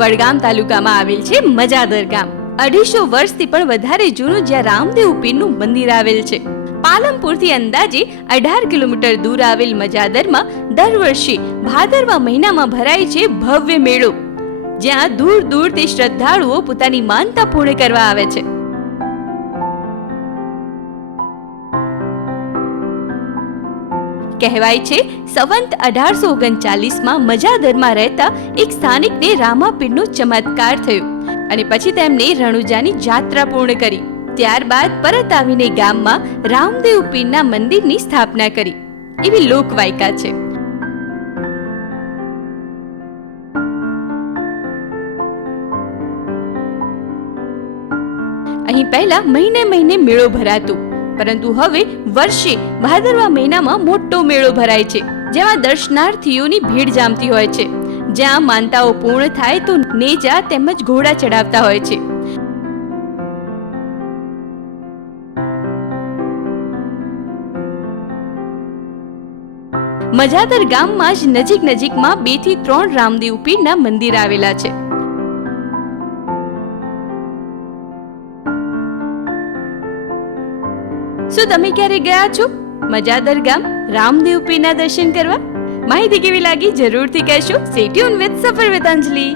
વડગામ તાલુકામાં આવેલ છે મજાદર ગામ. 250 વર્ષથી પણ વધારે જૂનું જ્યાં રામદેવ પીરનું મંદિર આવેલ છે. પાલનપુરથી અંદાજે 18 કિલોમીટર દૂર આવેલ મજાદરમાં દર વર્ષે ભાદરવા મહિનામાં ભરાય છે ભવ્ય મેળો, જ્યાં દૂર દૂરથી શ્રદ્ધાળુઓ પોતાની માનતા પૂર્ણ કરવા આવે છે. કહેવાય છે સંવંત 1839માં મજાદરમાં રહેતા એક સ્થાનિકને રામાપીરનો ચમત્કાર થયો અને પછી તેમણે રણુજાની જાત્રા પૂર્ણ કરી. ત્યારબાદ પરત આવીને ગામમાં રામદેવ પીરના મંદિરની સ્થાપના કરી, એવી લોકવાયકા છે. અહીં પહેલા મહિને મેળો ભરાતો, પરંતુ હવે વર્ષે ભાદરવા મહિનામાં મોટો મેળો ભરાય છે, જેમાં દર્શનાર્થીઓની ભીડ જામતી હોય છે. જ્યાં માનતાઓ પૂર્ણ થાય તો નેજા તેમજ ઘોડા ચડાવતા હોય છે. મજાદર ગામમાં જ નજીકમાં 2 થી 3 રામદેવ પીરના મંદિર આવેલા છે. શું તમે ક્યારે ગયા છો મજાદર ગામ રામદેવ પીરના દર્શન કરવા? માહિતી કેવી લાગી જરૂરથી કહેશો. સ્ટે ટ્યુન વિથ સફર વિથ અંજલિ.